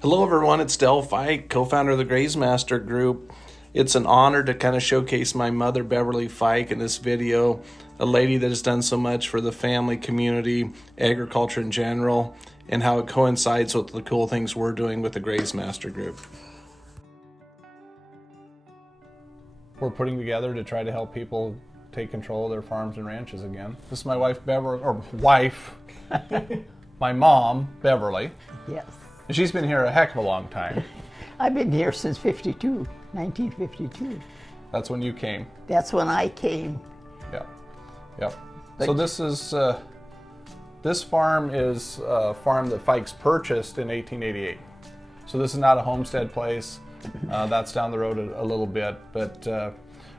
Hello everyone, it's Del Ficke, co-founder of the Grazemaster Group. It's an honor to kind of showcase my mother, Beverly Ficke, in this video, a lady that has done so much for the family, community, agriculture in general, and how it coincides with the cool things we're doing with the Grazemaster Group. We're putting together to try to help people take control of their farms and ranches again. This is my wife, Beverly, or wife, my mom, Beverly. Yes. And she's been here a heck of a long time. I've been here since 1952. That's when you came. That's when I came. Yep. So this farm is a farm that Ficke's purchased in 1888. So this is not a homestead place. That's down the road a little bit, but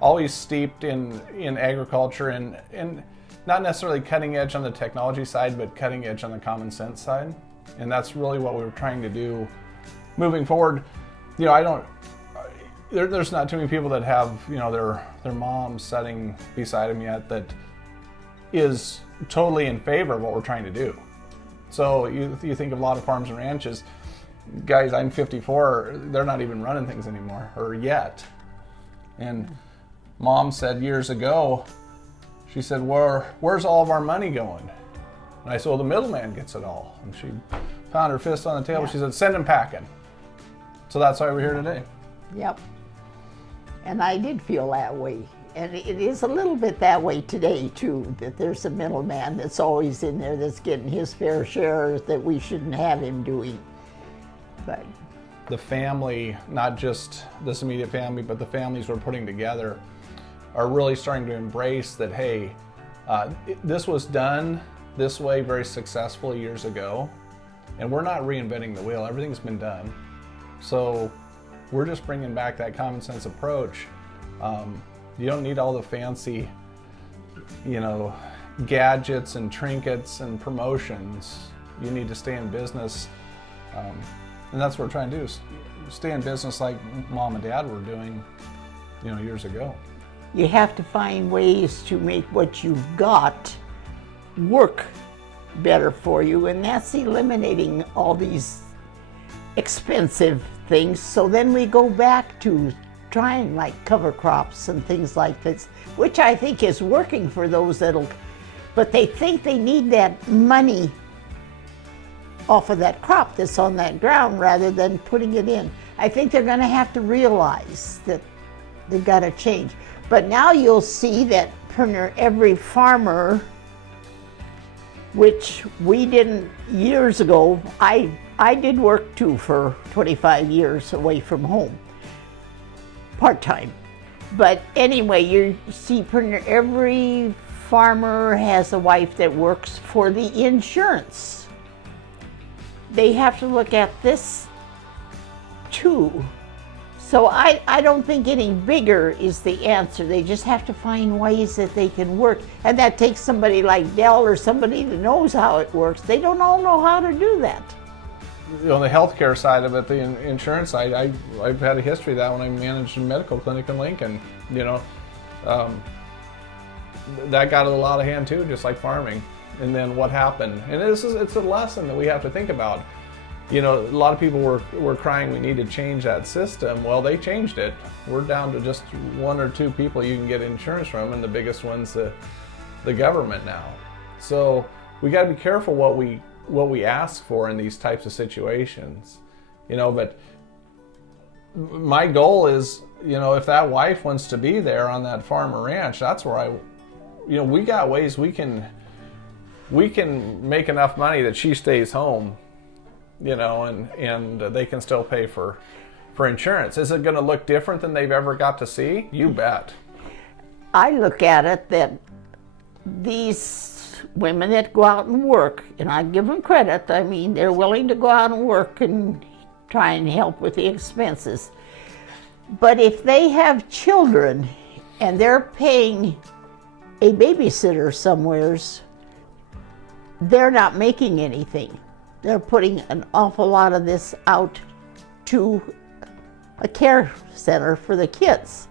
always steeped in agriculture and not necessarily cutting edge on the technology side, but cutting edge on the common sense side. And that's really what we were trying to do moving forward. You know, there's not too many people that have, you know, their mom sitting beside them yet that is totally in favor of what we're trying to do. So you think of a lot of farms and ranches, guys, I'm 54, they're not even running things anymore, or yet. And Mom said years ago, she said, where's all of our money going? And I said, well, the middleman gets it all. And she pounded her fist on the table. She said, send him packing. So that's why we're here today. Yep. And I did feel that way. And it is a little bit that way today, too, that there's a middleman that's always in there that's getting his fair share that we shouldn't have him doing. But the family, not just this immediate family, but the families we're putting together are really starting to embrace that, hey, this was done this way very successfully years ago, and we're not reinventing the wheel. Everything's been done. So we're just bringing back that common sense approach. You don't need all the fancy, you know, gadgets and trinkets and promotions. You need to stay in business. And that's what we're trying to do, is stay in business like Mom and Dad were doing, you know, years ago. you have to find ways to make what you've got work better for you, and that's eliminating all these expensive things. So then we go back to trying like cover crops and things like this, which I think is working for those that'll, but they think they need that money off of that crop that's on that ground rather than putting it in. I think they're gonna have to realize that they've got to change. But now you'll see that every farmer, which we didn't years ago, I did work too for 25 years away from home, part-time. But anyway, you see every farmer has a wife that works for the insurance. They have to look at this too. So I don't think getting bigger is the answer. They just have to find ways that they can work. And that takes somebody like Dell or somebody that knows how it works. They don't all know how to do that. On the healthcare side of it, the insurance side, I've had a history of that when I managed a medical clinic in Lincoln. You know, that got a lot of hand too, just like farming. And then what happened? And it's a lesson that we have to think about. You know, a lot of people were crying we need to change that system. Well, they changed it. We're down to just one or two people you can get insurance from, and the biggest one's the government now. So we got to be careful what we ask for in these types of situations. You know, but my goal is, you know, if that wife wants to be there on that farm or ranch, that's where we got ways we can make enough money that she stays home. You know, and they can still pay for insurance. Is it going to look different than they've ever got to see? You bet. I look at it that these women that go out and work, and I give them credit, I mean, they're willing to go out and work and try and help with the expenses. But if they have children and they're paying a babysitter somewheres, they're not making anything. They're putting an awful lot of this out to a care center for the kids.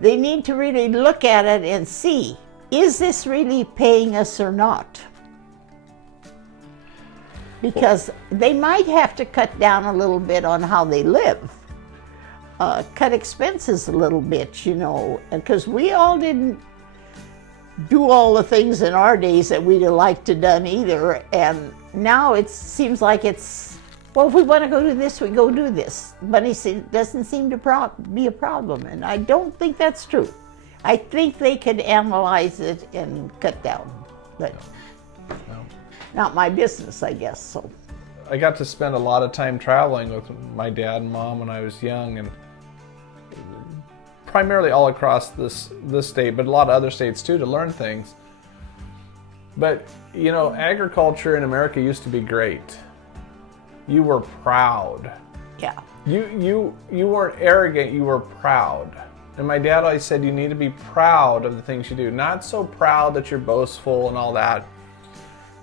They need to really look at it and see, is this really paying us or not? because they might have to cut down a little bit on how they live. Cut expenses a little bit, you know, because we all didn't do all the things in our days that we'd have liked to done either. And now it seems like it's, well, if we want to go do this, we go do this. Money doesn't seem to be a problem, and I don't think that's true. I think they could analyze it and cut down, but not my business, I guess. So I got to spend a lot of time traveling with my dad and mom when I was young, and primarily all across this state, but a lot of other states too, to learn things. But you know, agriculture in America used to be great. You were proud. yeah, You weren't arrogant, you were proud. And my dad always said you need to be proud of the things you do. Not so proud that you're boastful and all that.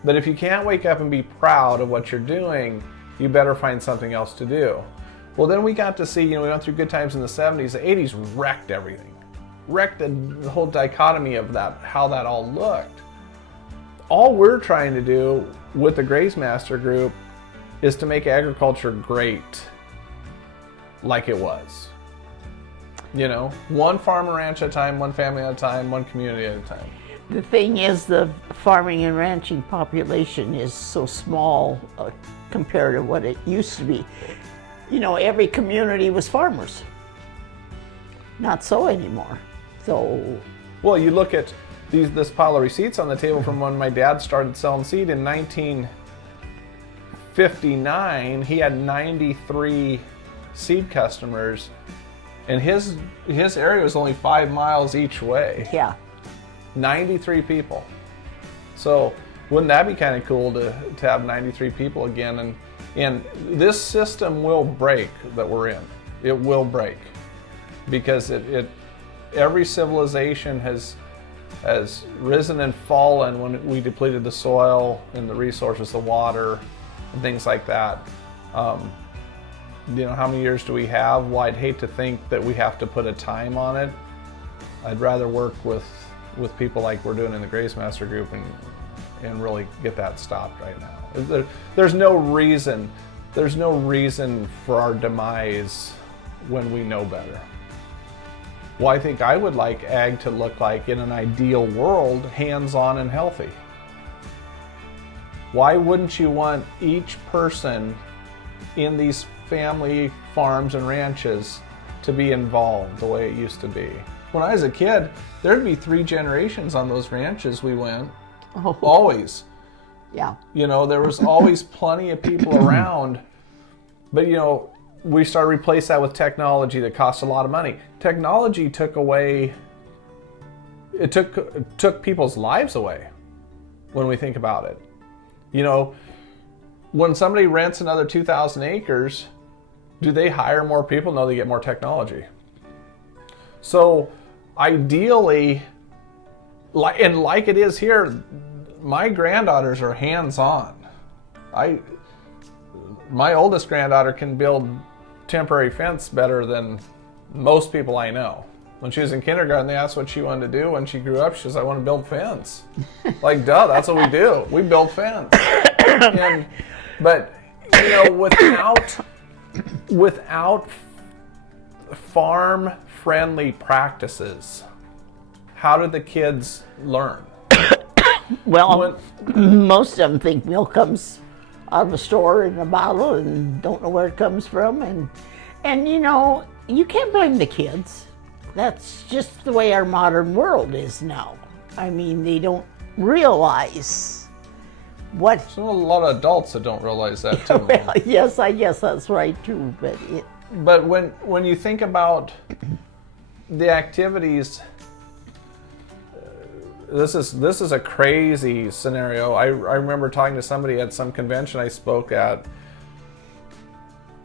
But if you can't wake up and be proud of what you're doing, you better find something else to do. Well, then we got to see, you know, we went through good times in the 70s. The 80s wrecked everything. Wrecked the whole dichotomy of that, how that all looked. All we're trying to do with the Grazemaster Group is to make agriculture great like it was. You know, one farm and ranch at a time, one family at a time, one community at a time. the thing is, the farming and ranching population is so small compared to what it used to be. You know, every community was farmers. Not so anymore. So, well, you look at this pile of receipts on the table from when my dad started selling seed in 1959. He had 93 seed customers, and his area was only 5 miles each way. yeah. 93 people. So wouldn't that be kind of cool to have 93 people again? And this system will break that we're in. It will break because every civilization has risen and fallen when we depleted the soil and the resources, the water, and things like that. You know, how many years do we have? Well, I'd hate to think that we have to put a time on it. I'd rather work with people like we're doing in the Grazemaster Group and really get that stopped right now. There's no reason for our demise when we know better. Well, I think I would like ag to look like, in an ideal world, hands-on and healthy. Why wouldn't you want each person in these family farms and ranches to be involved the way it used to be? When I was a kid, there'd be 3 generations on those ranches we went. Oh. Always. Yeah. You know, there was always plenty of people around. But, you know, we started to replace that with technology that costs a lot of money. Technology took people's lives away when we think about it. You know, when somebody rents another 2,000 acres, do they hire more people? No, they get more technology. So ideally, like it is here, my granddaughters are hands-on. My oldest granddaughter can build temporary fence better than most people I know. When she was in kindergarten, they asked what she wanted to do. When she grew up, she says, I want to build fence. Like, duh, that's what we do. We build fence. But, you know, without farm-friendly practices, how did the kids learn? Well, most of them think milk comes out of a store in a bottle and don't know where it comes from. And you know, you can't blame the kids. That's just the way our modern world is now. I mean, they don't realize what... There's a lot of adults that don't realize that too. Well, yes, I guess that's right too, But when you think about the activities, this is a crazy scenario. I remember talking to somebody at some convention I spoke at,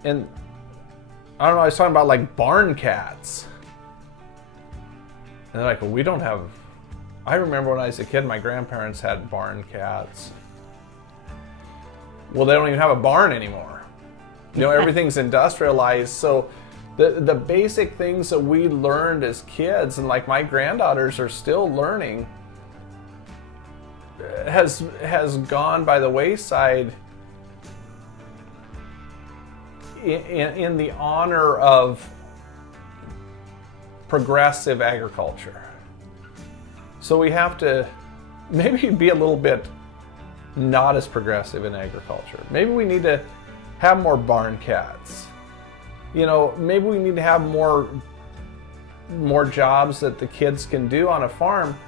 and I don't know, I was talking about like barn cats. And they're like, well, we don't have... I remember when I was a kid, my grandparents had barn cats. Well, they don't even have a barn anymore. You know, everything's industrialized. So the basic things that we learned as kids, and like my granddaughters are still learning, has gone by the wayside in the honor of progressive agriculture. So we have to maybe be a little bit not as progressive in agriculture. Maybe we need to have more barn cats. You know, maybe we need to have more jobs that the kids can do on a farm.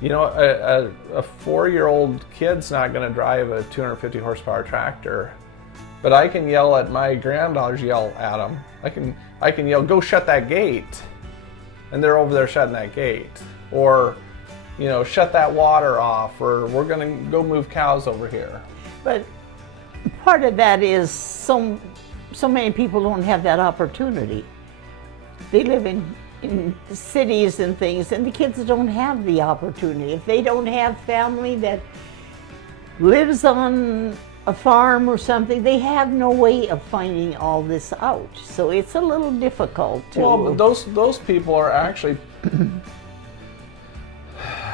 You know, a 4-year-old kid's not going to drive a 250 horsepower tractor, but I can yell at my granddaughters, yell at them. I can yell, go shut that gate, and they're over there shutting that gate, or you know, shut that water off, or we're going to go move cows over here. But part of that is so many people don't have that opportunity. They live in cities and things, and the kids don't have the opportunity. If they don't have family that lives on a farm or something, they have no way of finding all this out. So it's a little difficult to... Well, those people are actually...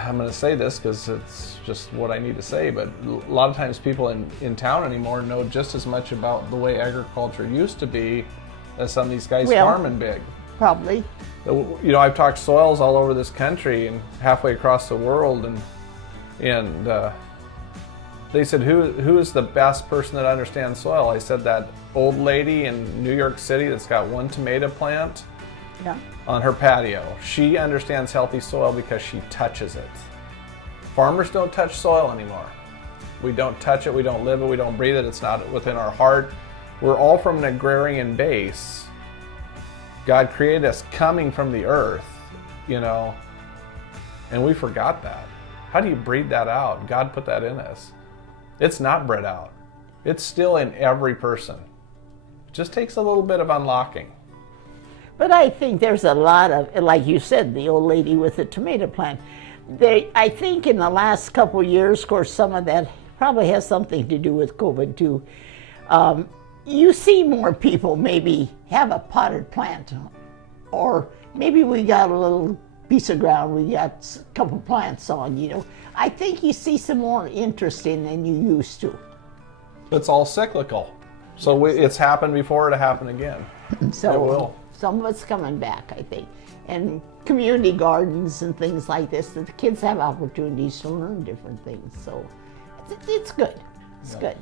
I'm going to say this because it's just what I need to say, but a lot of times people in town anymore know just as much about the way agriculture used to be as some of these guys farming big. Probably. You know, I've talked soils all over this country and halfway across the world, and they said, who is the best person that understands soil? I said, that old lady in New York City that's got one tomato plant on her patio. She understands healthy soil because she touches it. Farmers don't touch soil anymore. We don't touch it, we don't live it, we don't breathe it, it's not within our heart. We're all from an agrarian base. God created us coming from the earth, you know, and we forgot that. How do you breed that out? God put that in us. It's not bred out. It's still in every person. It just takes a little bit of unlocking. But I think there's a lot of, like you said, the old lady with the tomato plant. I think in the last couple of years, of course, some of that probably has something to do with COVID too. You see more people maybe have a potted plant, or maybe we got a little piece of ground, we got a couple plants on, you know. I think you see some more interest in than you used to. It's all cyclical. So it's happened before, it'll happen again. So it will. Some of it's coming back, I think. And community gardens and things like this, that the kids have opportunities to learn different things. So it's good. It's good.